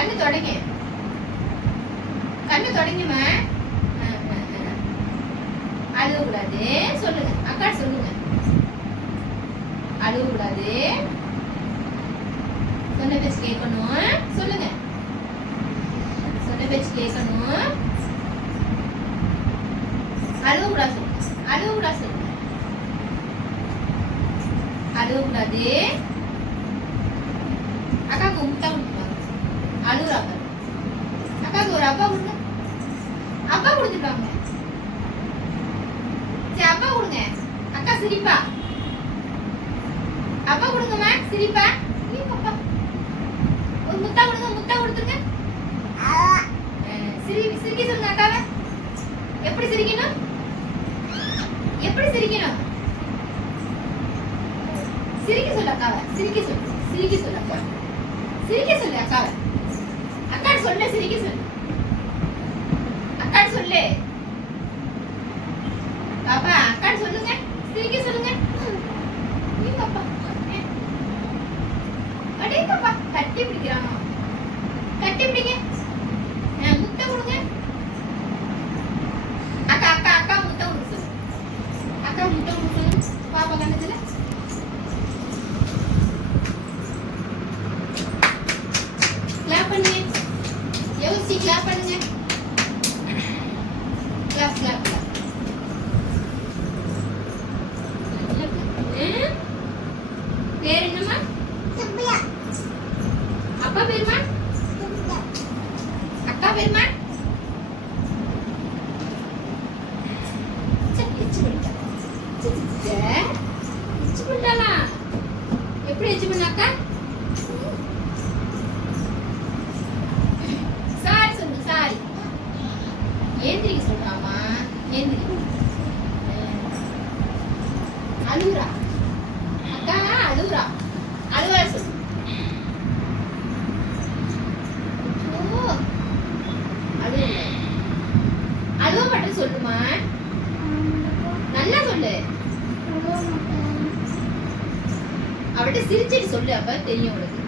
கண்ணு தொடங்க. கண்ணு தொடங்குமா? அழுவ கூடாது. சொல்லுங்க அக்கா, சொல்லுங்க. அழுவ கூடாது. சொன்ன பேச்சு கேட்கணும். சொல்லுங்க. சொன்ன பேச்சு கேட்கணும். அழுவ கூடாது. அழுவ கூடாது. சொல்லுங்க. அழுவ கூடாது. அக்காவுக்கு முட்டை கொடுத்துருவாங்க. அழுவுறா பாரு. அக்காவுக்கு ஒரு அப்பா கொடுங்க. அப்பா கொடுத்துருவாங்க. சரி, அப்பா கொடுங்க. அக்கா சிரிப்பா. அப்பா கொடுங்கம்மா. சிரிப்பா. அப்பா ஒரு முத்தா கொடுங்க. முத்தா கொடுத்துருங்க. சிரிக்க சொல்லுங்க அக்காவை. எப்படி சிரிக்கணும்? எப்படி சிரிக்கணும்? சிரிக்க சொல்லு அக்காவை. சிரிக்க சொல்லு. சிரிக்க சொல்லு அக்கா. சிரிக்க சொல்லு அக்காவை. அக்கா சொல்லு. சிரிக்க சொல்லு. அக்கா சொல்லு. பாப்பா அக்கா சொல்லுங்க. சிரிக்க சொல்லுங்க. பாப்பா அடே பாப்பா கட்டி பிடிக்கிறான். கட்டி பிடிங்க. முட்டை கொடுங்க. அக்கா அக்கா அக்கா முட்டை கொடுங்க சொல்லு. அக்கா முட்டை கொடுங்க சொல்லு. பாப்பா கண்ணத்துல கிளாப் பண்ணுங்க. யோசி கிளாப் பண்ணுங்க. Clap clap clap. பேர் என்னம்மா? அப்பா பேருமா? அக்கா பேருமா? எப்படி எச்சு பண்ணாக்கா? சாரி சொல்லு. சாரி. ஏந்திரிக்க சொல்றாமா? ஏந்திரி. அழுவுறா அக்கா. அழுவுறா. அழுவா சொல்லு. அழுவ மட்டும் சொல்லுமா. நல்லா சொல்லு. அவட்ட சிரிச்சிட்டு சொல்லு. அப்ப தெரியும் உனக்கு.